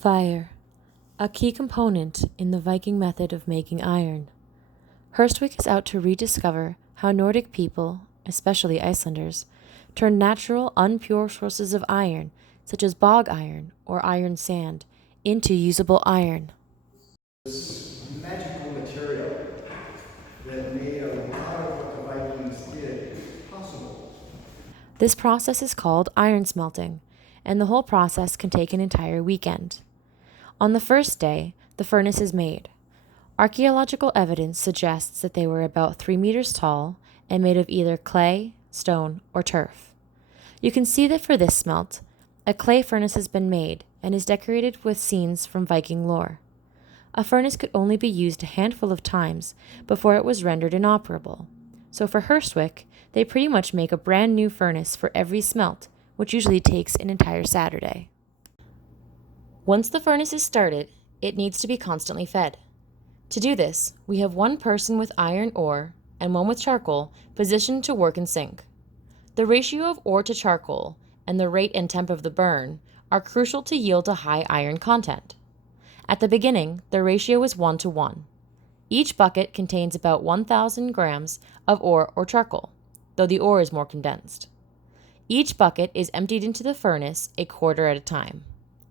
Fire, a key component in the Viking method of making iron. Hurstwic is out to rediscover how Nordic people, especially Icelanders, turned natural, unpure sources of iron, such as bog iron or iron sand, into usable iron. This magical material that made a lot of what the Vikings did possible. This process is called iron smelting, and the whole process can take an entire weekend. On the first day, the furnace is made. Archaeological evidence suggests that they were about 3 meters tall and made of either clay, stone, or turf. You can see that for this smelt, a clay furnace has been made and is decorated with scenes from Viking lore. A furnace could only be used a handful of times before it was rendered inoperable. So for Hurstwic, they pretty much make a brand new furnace for every smelt, which usually takes an entire Saturday. Once the furnace is started, it needs to be constantly fed. To do this, we have one person with iron ore and one with charcoal positioned to work in sync. The ratio of ore to charcoal and the rate and temp of the burn are crucial to yield a high iron content. At the beginning, the ratio is 1:1. Each bucket contains about 1,000 grams of ore or charcoal, though the ore is more condensed. Each bucket is emptied into the furnace a quarter at a time.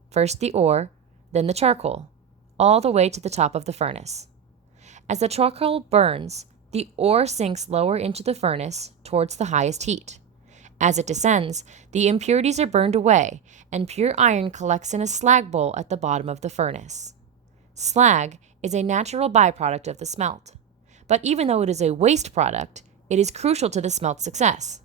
First the ore, then the charcoal, all the way to the top of the furnace. As the charcoal burns, the ore sinks lower into the furnace towards the highest heat. As it descends, the impurities are burned away, and pure iron collects in a slag bowl at the bottom of the furnace. Slag is a natural byproduct of the smelt, but even though it is a waste product, it is crucial to the smelt's success.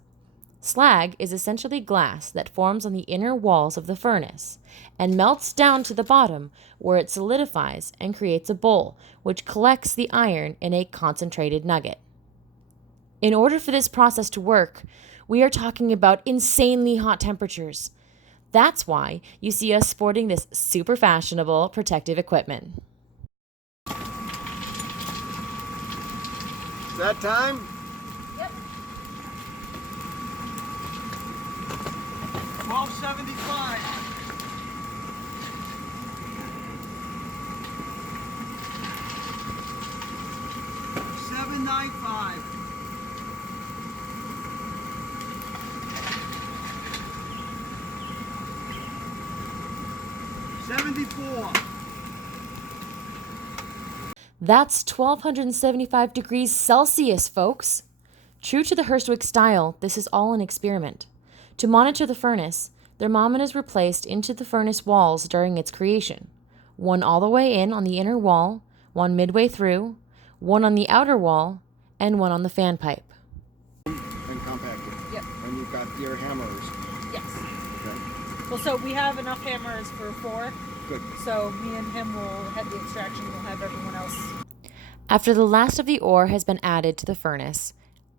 Slag is essentially glass that forms on the inner walls of the furnace and melts down to the bottom where it solidifies and creates a bowl which collects the iron in a concentrated nugget. In order for this process to work, we are talking about insanely hot temperatures. That's why you see us sporting this super fashionable protective equipment. Is that time? Yep. 1275. 795. 74. That's 1275 degrees Celsius, folks. True to the Hurstwic style, this is all an experiment. To monitor the furnace, thermometers were placed into the furnace walls during its creation. One all the way in on the inner wall, one midway through, one on the outer wall, and one on the fan pipe. And compacted. Yep. And you've got your hammers. Yes. Okay. Well, so we have enough hammers for 4. Good. So me and him will head the extraction. We'll have everyone else. After the last of the ore has been added to the furnace,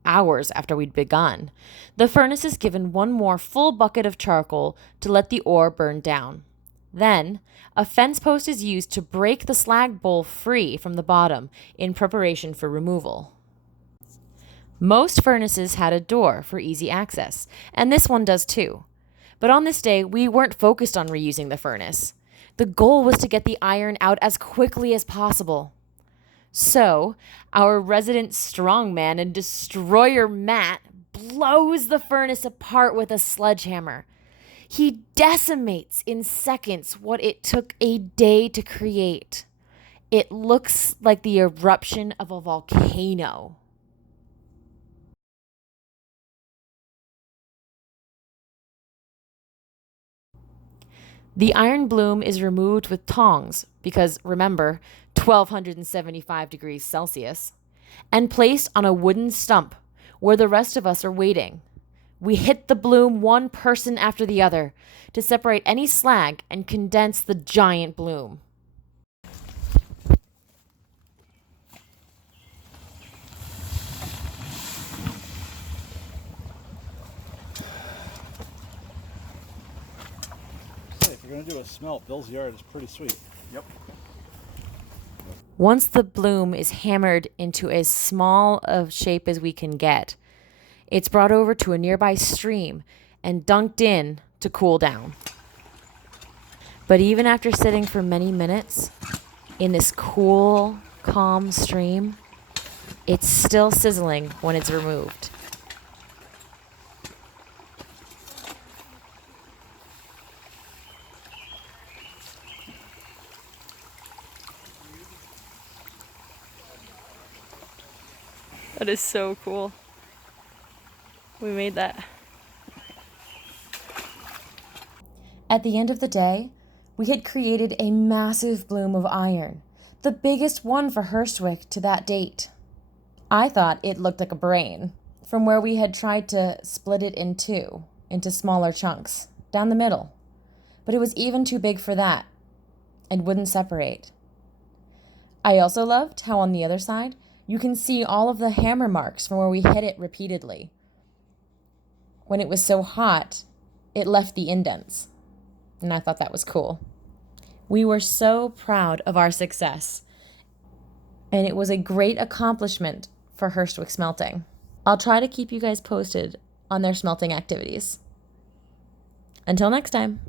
hours after we'd begun, the furnace is given one more full bucket of charcoal to let the ore burn down. Then, a fence post is used to break the slag bowl free from the bottom in preparation for removal. Most furnaces had a door for easy access, and this one does too. But on this day, we weren't focused on reusing the furnace. The goal was to get the iron out as quickly as possible. So, our resident strongman and destroyer Matt blows the furnace apart with a sledgehammer. He decimates in seconds what it took a day to create. It looks like the eruption of a volcano. The iron bloom is removed with tongs because, remember, 1275 degrees Celsius, and placed on a wooden stump where the rest of us are waiting. We hit the bloom one person after the other to separate any slag and condense the giant bloom. If you're going to do a smelt, Bill's Yard is pretty sweet. Yep. Once the bloom is hammered into as small of shape as we can get, it's brought over to a nearby stream and dunked in to cool down. But even after sitting for many minutes in this cool, calm stream, it's still sizzling when it's removed. That is so cool. We made that. At the end of the day, we had created a massive bloom of iron, the biggest one for Hurstwic to that date. I thought it looked like a brain, from where we had tried to split it in two, into smaller chunks, down the middle. But it was even too big for that, and wouldn't separate. I also loved how on the other side, you can see all of the hammer marks from where we hit it repeatedly. When it was so hot, it left the indents. And I thought that was cool. We were so proud of our success. And it was a great accomplishment for Hurstwic Smelting. I'll try to keep you guys posted on their smelting activities. Until next time.